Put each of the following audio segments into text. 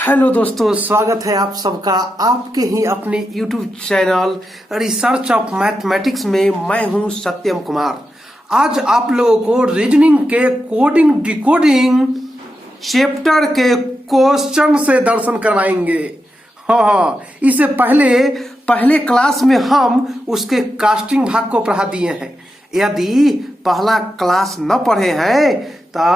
Hello दोस्तों, स्वागत है आप सबका आपके ही अपने YouTube channel research of mathematics में। मैं हूं सत्यम कुमार। आज आप लोगों को रीजनिंग के कोडिंग डिकोडिंग चैप्टर के क्वेश्चन से दर्शन करवाएंगे। हाँ, इससे पहले क्लास में हम उसके कास्टिंग भाग को पढ़ा दिए हैं। यदि पहला क्लास न पढ़े हैं तो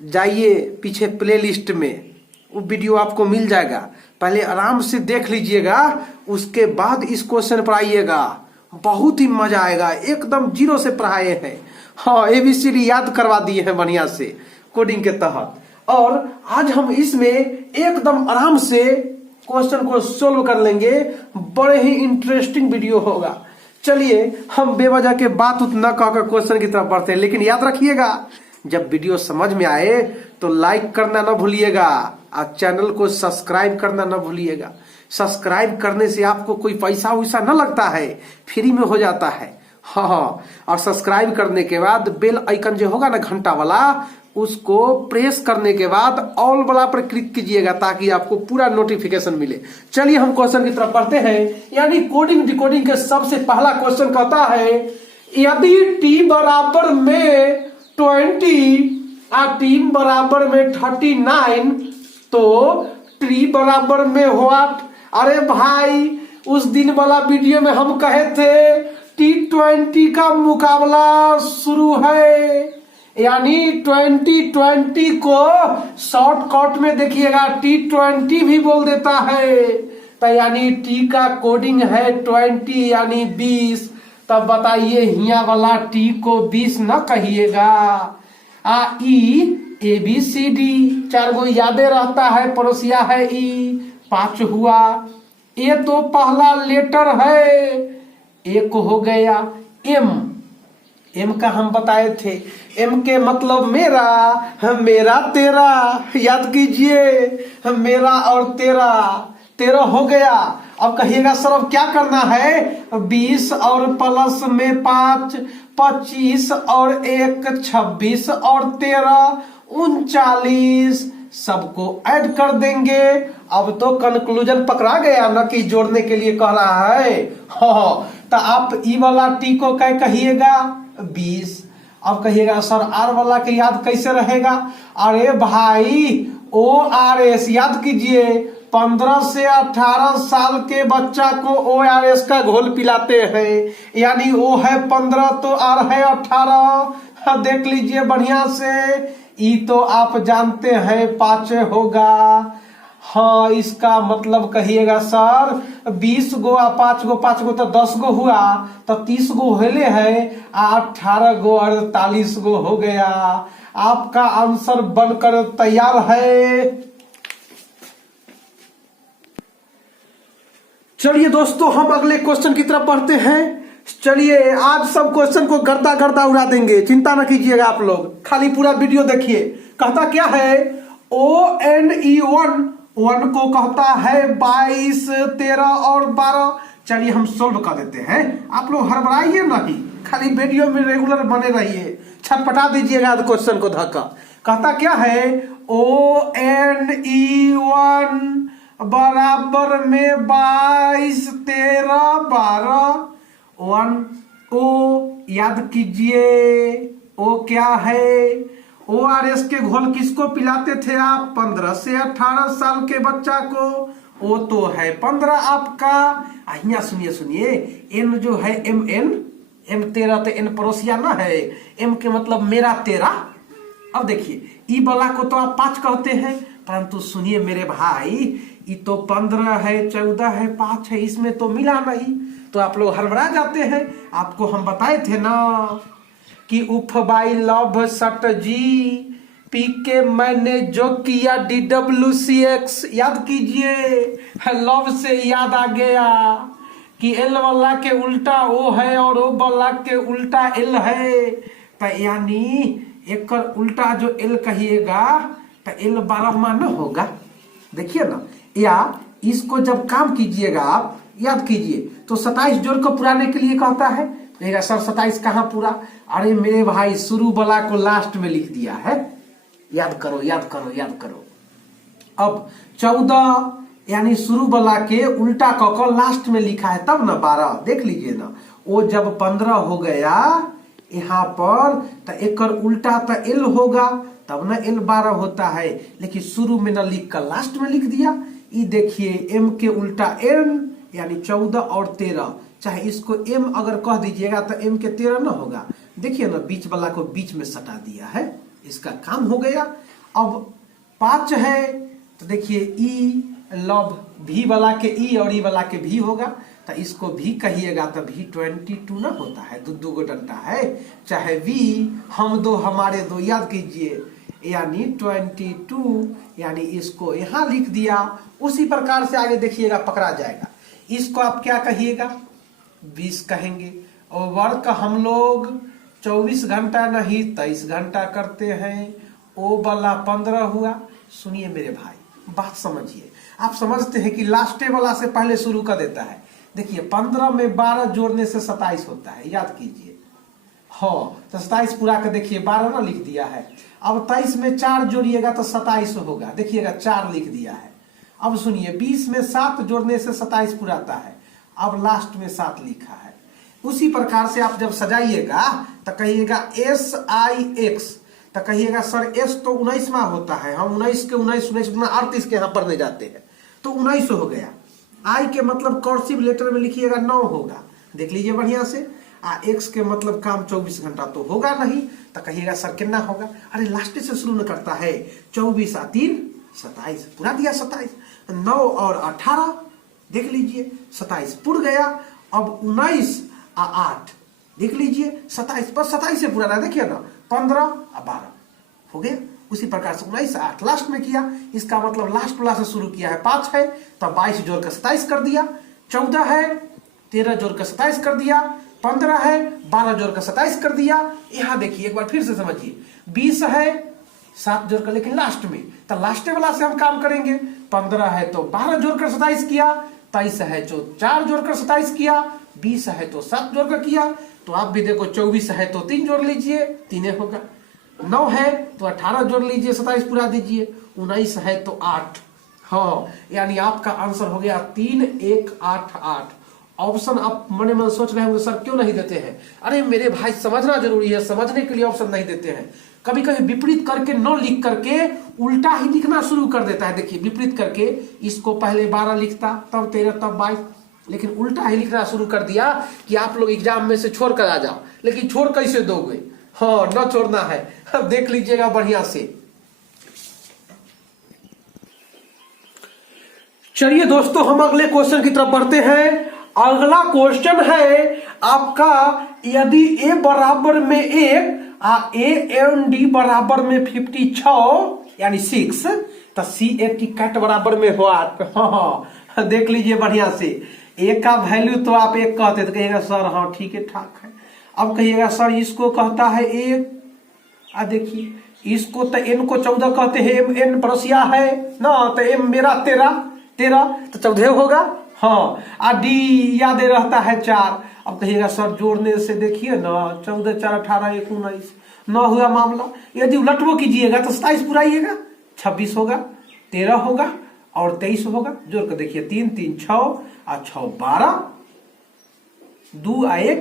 जाइए पीछे प्लेलिस्ट में, वो वीडियो आपको मिल जाएगा। पहले आराम से देख लीजिएगा, उसके बाद इस क्वेश्चन पर आइएगा। बहुत ही मजा आएगा, एकदम जीरो से पढ़ाए हैं। हाँ, ABCD याद करवा दिए हैं बढ़िया से कोडिंग के तहत। और आज हम इसमें एकदम आराम से क्वेश्चन को सोल्व कर लेंगे। बड़े ही इंटरेस्टिंग वीडियो होगा। चलिए हम बेवजह के बात उतना कहकर क्वेश्चन की तरफ बढ़ते हैं। लेकिन याद रखिएगा, जब वीडियो समझ में आए तो लाइक करना ना भूलिएगा और चैनल को सब्सक्राइब करना ना भूलिएगा। सब्सक्राइब करने से आपको कोई पैसा वैसा ना लगता है, फ्री में हो जाता है। हाँ, और सब्सक्राइब करने के बाद बेल आइकन जो होगा ना घंटा वाला, उसको प्रेस करने के बाद ऑल वाला पर क्लिक कीजिएगा ताकि आपको पूरा नोटिफिकेशन मिले। चलिए हम क्वेश्चन की तरफ बढ़ते हैं। यानी कोडिंग डिकोडिंग के सबसे पहला क्वेश्चन कहता है, यदि t बराबर में 20 और t बराबर में 39 तो t बराबर में व्हाट। अरे भाई, उस दिन वाला वीडियो में हम कहे थे T20 का मुकाबला शुरू है। यानी 2020 को शॉर्टकट में देखिएगा T20 भी बोल देता है। तो यानी T का कोडिंग है 20 यानी 20। तब बताइए हिया वाला T को 20 न कहिएगा। ABCD 4 गो यादें रहता है, पड़ोसिया है E 5 हुआ। ए तो पहला लेटर है, एक हो गया M का हम बताए थे। M के मतलब मेरा तेरा, याद कीजिए, मेरा और तेरा हो गया। अब कहिएगा सर अब क्या करना है। 20 और प्लस में 5 25 और 1 26 और 13 39, सबको ऐड कर देंगे। अब तो कंक्लूजन पकड़ा गया ना कि जोड़ने के लिए कह रहा है। हाँ, तो आप ई वाला T को क्या कहिएगा 20। अब कहिएगा सर R वाला के याद कैसे रहेगा। अरे भाई ORS याद कीजिए, 15 से 18 साल के बच्चा को ORS का घोल पिलाते हैं। यानी O है 15 तो R है 18। देख लीजिए बढ़िया से। ई तो आप जानते हैं 5 होगा। हाँ, इसका मतलब कहिएगा सर 20 गो और 5 गो तो 10 गो हुआ, तो 30 गो होले है, 18 गो 48 गो हो गया। आपका आंसर बनकर तैयार है। चलिए दोस्तों, हम अगले क्वेश्चन की तरफ बढ़ते हैं। चलिए आज सब क्वेश्चन को गर्दा उड़ा देंगे, चिंता न कीजिएगा आप लोग, खाली पूरा वीडियो देखिए। कहता क्या है, ONE1 को कहता है 22 13 और 12। चलिए हम सोल्व कर देते हैं, आप लोग हड़बड़ाइए नहीं, खाली वीडियो में रेगुलर बने रहिए, छटपटा दीजिएगा क्वेश्चन को धक्का। कहता क्या है, ONE1 बराबर में 22 13 12। 1 O याद कीजिए, O क्या है। ORS के घोल किसको पिलाते थे आप, 15 से 18 साल के बच्चा को। O तो है 15 आपका। यहाँ सुनिए, N जो है M 13 तो N पड़ोसिया ना है। M के मतलब मेरा तेरा। अब देखिए ई वाला को तो आप 5 कहते हैं, परंतु सुनिए मेरे भाई, ये तो 15 है 14 है 5 है, इसमें तो मिला नहीं, तो आप लोग हड़बड़ा जाते हैं। आपको हम बताए थे ना कि उफ बाई लव सट जी पी के मैंने जो किया DWCX। याद कीजिए, लव से याद आ गया कि L वाला के उल्टा O है और O वाला के उल्टा L है। तो यानी एक उल्टा जो L कहिएगा तो L 12वां न होगा। देखिए ना, या इसको जब काम कीजिएगा आप, याद कीजिए, तो 27 जोड़ को पुराने के लिए कहता है। तो सर 27 कहाँ पूरा। अरे मेरे भाई, शुरू वाला को लास्ट में लिख दिया है। याद करो। अब 14 यानी शुरू वाला के उल्टा क लास्ट में लिखा है तब ना 12, देख लीजिए ना। वो जब 15 हो गया यहाँ पर तो एक उल्टा तो L होगा, तब ना L 12 होता है, लेकिन शुरू में ना लिख कर लास्ट में लिख दिया। ये देखिए M के उल्टा N यानी 14 और 13, चाहे इसको M अगर कह दीजिएगा तो M के 13 ना होगा। देखिए ना बीच वाला को बीच में सटा दिया है, इसका काम हो गया। अब 5 है तो देखिए ई लव भी वाला के ई और ई वाला के भी होगा, तो इसको भी कहिएगा तो भी 22 ना होता है, दो गो डंडा है, चाहे वी हम दो हमारे दो, याद कीजिए, यानी 22 यानी इसको यहाँ लिख दिया। उसी प्रकार से आगे देखिएगा पकड़ा जाएगा। इसको आप क्या कहिएगा 20 कहेंगे। और वर्क हम लोग 24 घंटा नहीं 23 घंटा करते हैं, ओ वाला 15 हुआ। सुनिए मेरे भाई बात समझिए, आप समझते हैं कि लास्ट वाला से पहले शुरू कर देता है। देखिए 15 में 12 जोड़ने से 27 होता है, याद कीजिए। हाँ तो 27 पूरा कर देखिए 12 ना लिख दिया है। अब 23 में 4 जोड़िएगा तो 27 होगा, देखिएगा 4 लिख दिया है। अब सुनिए 20 में 7 जोड़ने से 27 पुराता है, अब लास्ट में 7 लिखा है। उसी प्रकार से आप जब सजाइएगा तो कहिएगा SIX, तो कहिएगा सर S तो 19वां होता है, हम 19 के 19 38 के यहाँ पढ़ने जाते हैं, तो 19 हो गया। I के मतलब कर्सिव लेटर में लिखिएगा 9 होगा, देख लीजिए बढ़िया से। X के मतलब काम 24 घंटा तो होगा नहीं, तो कहिएगा सर कितना होगा, अरे लास्ट से शुरू न करता है, 24 और 3 27 पूरा दिया 27, 9 और 18 देख लीजिए 27 पुर गया। अब 19 और 8 देख लीजिए 27, बस 27 से पूरा ना, देखिए ना 15 और 12 हो गया। उसी प्रकार से 19 8 लास्ट में किया, इसका मतलब लास्ट वाला से शुरू किया है। 5 है तो 22 जोड़ कर 27 कर दिया, 14 है 13 जोड़ कर 27 कर दिया, 15 है 12 जोड़ कर 27 कर दिया। यहाँ देखिए एक बार फिर से समझिए, 20 है 7 जोड़ कर, लेकिन लास्ट में तो लास्ट वाला से हम काम करेंगे। 15 है तो 12 जोड़ कर 27 किया, 23 है तो 4 जोड़ कर 27 किया, 20 है तो 7 जोड़ कर किया। तो आप भी देखो 24 है तो 3 जोड़ लीजिए, 3 होगा। 9 है तो 18 जोड़ लीजिए, 27 पूरा दीजिए। 19 है तो 8, हाँ यानी आपका आंसर हो गया 3 1 8 8। ऑप्शन आप मन में सोच रहे होंगे सर क्यों नहीं देते हैं, अरे मेरे भाई समझना जरूरी है, समझने के लिए ऑप्शन नहीं देते हैं। कभी कभी विपरीत करके न लिख करके उल्टा ही लिखना शुरू कर देता है। देखिए विपरीत करके इसको पहले 12 लिखता, तब 13 तब 22, लेकिन उल्टा ही लिखना शुरू कर दिया कि आप लोग एग्जाम में से छोड़ कर आ जाओ। लेकिन छोड़ कैसे दोगे, हाँ न छोड़ना है, अब देख लीजिएगा बढ़िया से। चलिए दोस्तों हम अगले क्वेश्चन की तरफ बढ़ते हैं। अगला क्वेश्चन है आपका, यदि A बराबर में 1 A एवं D बराबर में 56 यानी 6, तो CAT कैट बराबर में हो 8। हाँ देख लीजिए बढ़िया से। A का वैल्यू तो आप 1 कहते तो कहिएगा सर हाँ ठीक है ठाक है। अब कहिएगा सर इसको कहता है 1, देखिए इसको तो N को 14 कहते हैं, N पड़ोसिया है ना, तो M मेरा 13 तो 14 होगा। हाँ D याद रहता है 4। अब कहिएगा सर जोड़ने से देखिए ना 14 4 18 1 19 9 हुआ मामला। यदि उलटवो कीजिएगा तो 27 पुराइएगा, 26 होगा, 13 होगा और 23 होगा। जोड़ कर देखिए 3 3 6 और 6 12, 2 1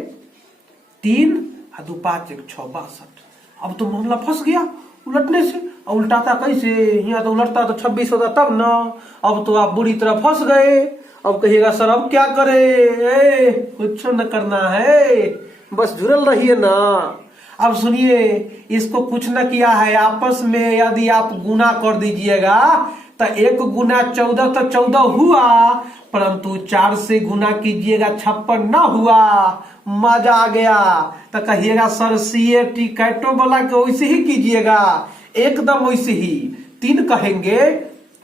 3 और 2 5 1 6 62। अब तो मामला फंस गया उलटने से। उल्टाता कैसे, यहाँ तो उलटता तो 26 होता तब ना। अब तो आप बुरी तरह फंस गए। अब कहिएगा सर अब क्या करे, कुछ न करना है, बस जुड़ल रहिए ना। अब सुनिए इसको कुछ न किया है, आपस में यदि आप गुना कर दीजिएगा तो 1 गुना 14 तो 14 हुआ, परंतु 4 से गुना कीजिएगा 56 ना हुआ। मजा आ गया। तो कहिएगा सर CAT कैटो वाला के वैसे ही कीजिएगा, एकदम वैसे ही। 3 कहेंगे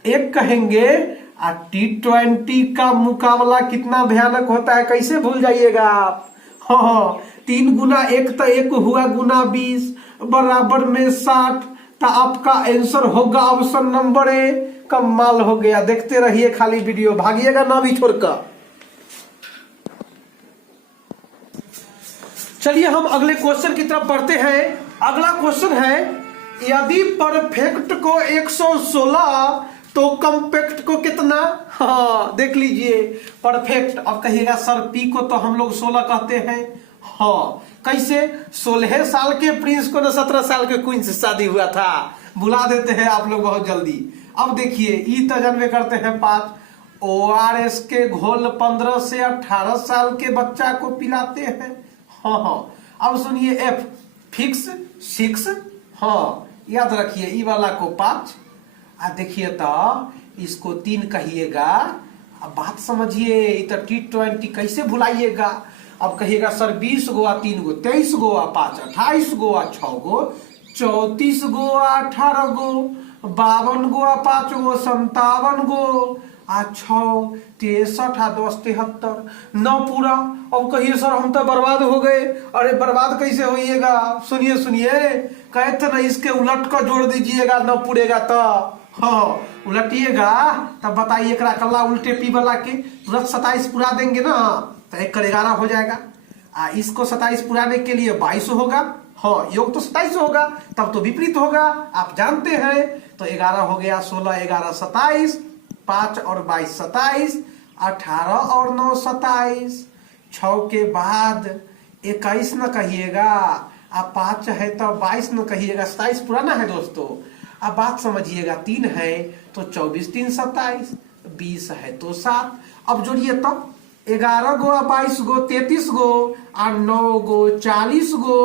1 कहेंगे, और T20 का मुकाबला कितना भयानक होता है कैसे भूल जाइएगा आप। हाँ 3 गुना 1 तो 1 हुआ, गुना 20 बराबर में 60। तो आपका आंसर होगा ऑप्शन नंबर A। कमाल हो गया, देखते रहिए खाली वीडियो, भागिएगा ना भी छोड़कर। चलिए हम अगले क्वेश्चन की तरफ बढ़ते हैं। अगला क्वेश्चन है, यदि परफेक्ट को 116 तो कॉम्पैक्ट को कितना, हाँ देख लीजिए परफेक्ट। अब कहिएगा सर पी को तो हम लोग 16 कहते हैं, हाँ कैसे, 16 साल के प्रिंस को ना 17 साल के क्वीन से शादी हुआ था, भुला देते हैं आप लोग बहुत जल्दी। अब देखिए ई तो जानवे करते हैं 5, ORS के घोल 15 से 18 साल के बच्चा को पिलाते हैं, हाँ हाँ। अब सुनिए F फिक्स 6, हाँ याद रखिए ई वाला को 5, देखिए तो इसको 3 कहिएगा। अब बात समझिए, तो T20 कैसे भुलाइएगा। अब कहिएगा सर 20 गो 3 गो 23 गो 5 28 गो 6 गो 34 गो 18 गो 52 गो 5 गो 57 गो 6 63 10 73 9 पूरा। अब कहिए सर हम तो बर्बाद हो गए। अरे बर्बाद कैसे होइएगा, सुनिए सुनिए, कहते ना इसके उलट का जोड़ दीजिएगा, न पूरेगा तो, हाँ उलटिएगा तब बताइए कल्ला उल्टे पी वाला के तुरंत 27 पूरा देंगे ना तो 1 कर 11 हो जाएगा। इसको 27 पुराने के लिए 22 होगा, हाँ योग तो 27 होगा, तब तो विपरीत होगा आप जानते हैं। तो 11 हो गया, 16 11 27, 5 और 22 27, 18 और 9 27, 6 के बाद 21 न कहिएगा, अब 5 है तो 22 न कहिएगा, 27 पुराना है दोस्तों। अब बात समझिएगा, 3 है तो 24 3 27, 20 है तो 7। अब जोड़िए तब 11 गो 22 गो 33 गो 9 गो 40 गो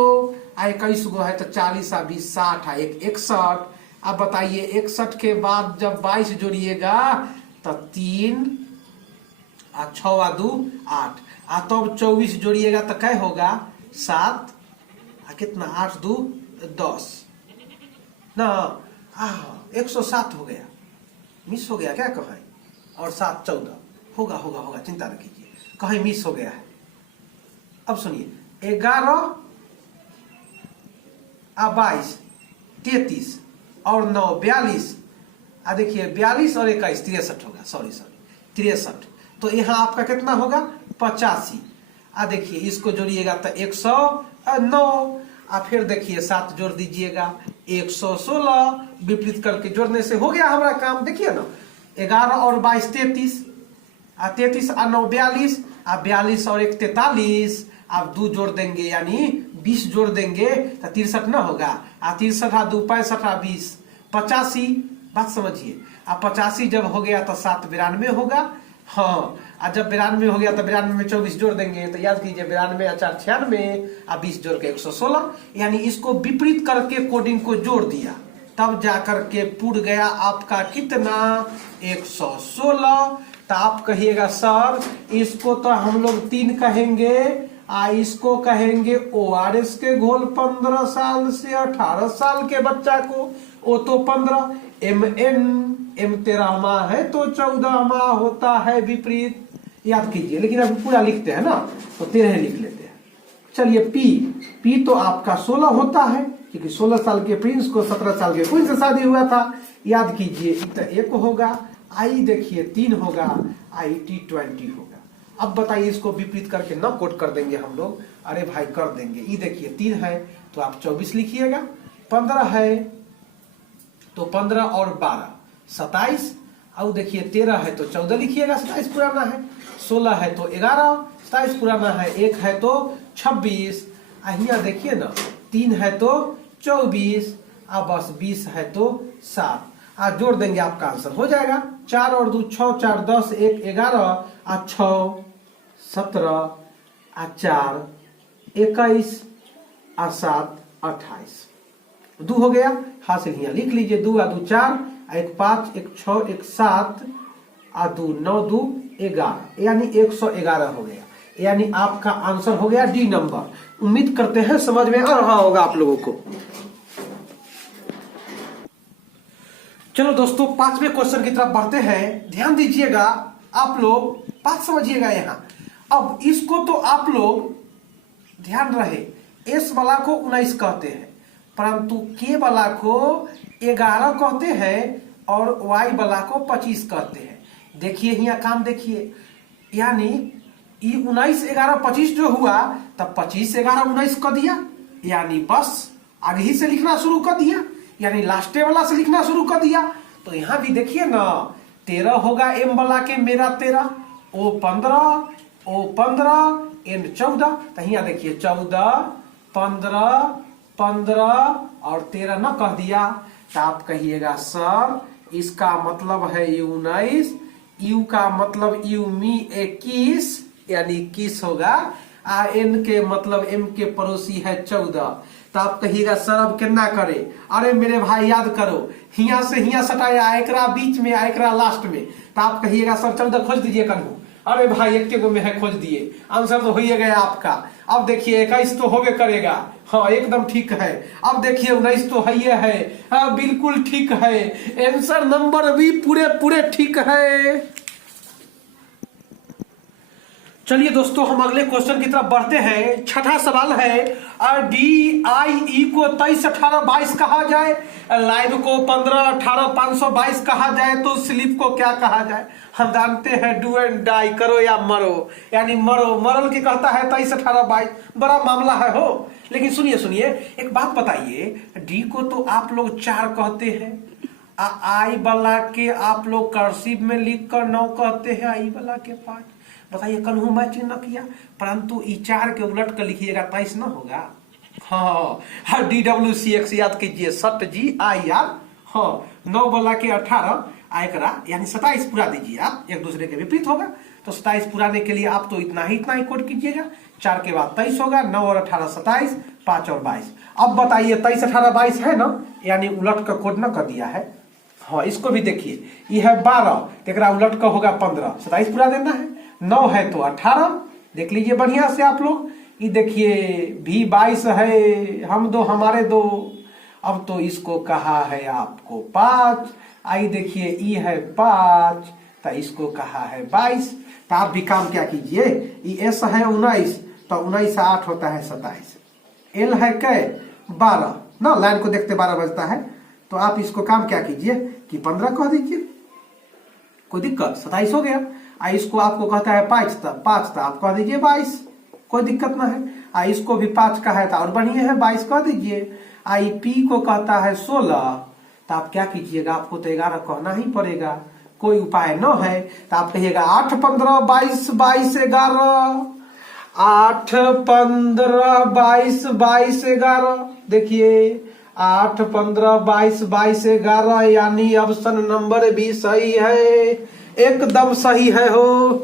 21 गो है तो 40 20 60 1 61। अब बताइए 61 के बाद जब 22 जोड़िएगा तो 3 6 2 8, तो 24 जोड़िएगा तो क्या होगा 7, कितना 8 2 10 ना, 107 हो गया, मिस हो गया क्या कहें, और 7 14 होगा होगा होगा, चिंता न कीजिए, कहीं मिस हो गया है। अब सुनिए 11 22 33 और 9 42, देखिए 42 और 21 63 होगा, सॉरी 63। तो यहाँ आपका कितना होगा 85। देखिए इसको जोड़िएगा तो 109, फिर देखिए 7 जोड़ दीजिएगा 116, विपरीत करके जोड़ने से हो गया हमारा काम। देखिए ना 11 और 22 33, 33 और 9 42, 42 और 1 43, आप 2 जोड़ देंगे यानी 20 जोड़ देंगे तो 63 ना होगा, 63 2 65 20 85। बात समझिए, अब 85 जब हो गया तो 7 92 होगा, हाँ जब 92 हो गया तो 92 में 24 जोड़ देंगे तो याद कीजिए 92 4 96, 20 जोड़ के 116, यानी इसको विपरीत करके कोडिंग को जोड़ दिया, तब जाकर के पूर गया आपका कितना 116। तो आप कहिएगा सर इसको तो हम लोग 3 कहेंगे, इसको कहेंगे ORS के घोल 15 साल से 18 साल के बच्चा को, ओ तो 15, M 13 माह है तो 14 माह होता है, विपरीत याद कीजिए। लेकिन अभी पूरा लिखते हैं ना तो 13 लिख लेते हैं। चलिए P तो आपका 16 होता है, क्योंकि 16 साल के प्रिंस को 17 साल के क्वीन से शादी हुआ था, याद कीजिए। तो 1 होगा, I देखिए 3 होगा, T20 होगा। अब बताइए इसको विपरीत करके न कोट कर देंगे हम लोग, अरे भाई कर देंगे। ये देखिए 3 है तो आप 24 लिखिएगा, 15 है तो 15 और 12 27, और देखिए 13 है तो 14 लिखिएगा, 27 पुराना है, 16 है तो 11, 27 पुराना है, 1 है तो 26, यहाँ देखिए ना 3 है तो 24, बस 20 है तो 7, जोड़ देंगे आपका आंसर हो जाएगा। 4 और 2 6, 4 10, 1 11, 6 17, 4 21, 7 28, 2 हो गया, हासिल यहाँ लिख लीजिए। 2 2 4, 1 5, 1 6, 1 7, 2 9 2 11, यानी 111 हो गया, यानी आपका आंसर हो गया डी नंबर। उम्मीद करते हैं समझ में आ रहा होगा आप लोगों को। चलो दोस्तों 5वें क्वेश्चन की तरफ बढ़ते हैं, ध्यान दीजिएगा आप लोग, बात समझिएगा यहाँ। अब इसको तो आप लोग ध्यान रहे, एस वाला को 19 कहते हैं, परंतु के वाला को 11 कहते हैं और वाई वाला को 25 कहते हैं। देखिए यहाँ काम देखिए, यानी 19 11 25 जो हुआ तब 25 11 19 कर दिया, यानी बस आगे ही से लिखना शुरू कर दिया, यानी लास्टे वाला से लिखना शुरू कर दिया। तो यहाँ भी देखिए ना 13 होगा एम वाला के मेरा 13, ओ 15 एन 14। तो यहाँ देखिए 14, 15 और 13 न कह दिया। तो आप कहिएगा सर इसका मतलब है 19, यू का मतलब यू मी 21 यानी 21 होगा। एन के मतलब एम के पड़ोसी है 14। तो आप कहिएगा सर अब कितना करे। अरे मेरे भाई याद करो, हिया से हिया सटाया, एकरा बीच में एकरा लास्ट में। तो आप कहिएगा सर 14 खोज दीजिए कन्हू। अरे भाई एक गो में है, खोज दिए, आंसर तो हो ही गया आपका। अब देखिए 21 तो होबे करेगा, हाँ एकदम ठीक है। अब देखिए 19 तो है, हाँ बिल्कुल ठीक है। आंसर नंबर भी पूरे ठीक है। चलिए दोस्तों हम अगले क्वेश्चन की तरफ बढ़ते हैं। छठा सवाल है DIE को 23, 18, 22 कहा जाए, लाइव को 15, 18, 522 कहा जाए तो स्लिप को क्या कहा जाए। हम जानते हैं डू एंड डाई, करो या मरो, यानी मरल की कहता है 23, 18, 22, बड़ा मामला है हो। लेकिन सुनिए एक बात बताइए, डी को तो आप लोग 4 कहते हैं, आई वाला के आप लोग कर्सिव में लिख कर 9 कहते हैं, आई वाला के 5। बताइए कन्हू मैचिंग न किया, परंतु ई 4 के उलट कर लिखिएगा 23 न होगा। हाँ DWCX याद कीजिए, सट जी आई यार। हाँ 9 वाला के 18 आयकरा यानी 27 पूरा दीजिए आप, एक दूसरे के विपरीत होगा। तो 27 पुराने के लिए आप तो इतना ही कोड कीजिएगा। 4 के बाद 23 होगा, 9 और 18 27, 5 और 22। अब बताइए 23, 18, 22 है ना, यानी उलट का कोड न कर दिया है। हाँ इसको भी देखिए, यह है 12, उलट का होगा 15, 27 पूरा देना है। 9 है तो 18, देख लीजिए बढ़िया से आप लोग। ये देखिए भी 22 है, हम दो हमारे दो। अब तो इसको कहा है आपको 5। आई देखिए ई है 5, तो इसको कहा है 22। तो आप भी काम क्या कीजिए, एस है 19, तो 19 से 8 होता है 27। एल है कै 12 ना, लाइन को देखते 12 बजता है। तो आप इसको काम क्या कीजिए कि 15 कह दीजिए, कोई दिक्कत, 27 हो गया। इसको आपको कहता है 5 तो आप कह दीजिए 22, कोई दिक्कत ना है। इसको भी 5 का है तो और बढ़िया है, 22 कह दीजिए। पी को कहता है 16, तो आप क्या कीजिएगा, आपको तो 11 कहना ही पड़ेगा, कोई उपाय न है। तो आप कहिएगा 8, 15, 22, 22, 11, 8, 15, 22, 22, 11। देखिए 8, 15, 22, 22, 11 यानी ऑप्शन नंबर भी सही है, एकदम सही है हो।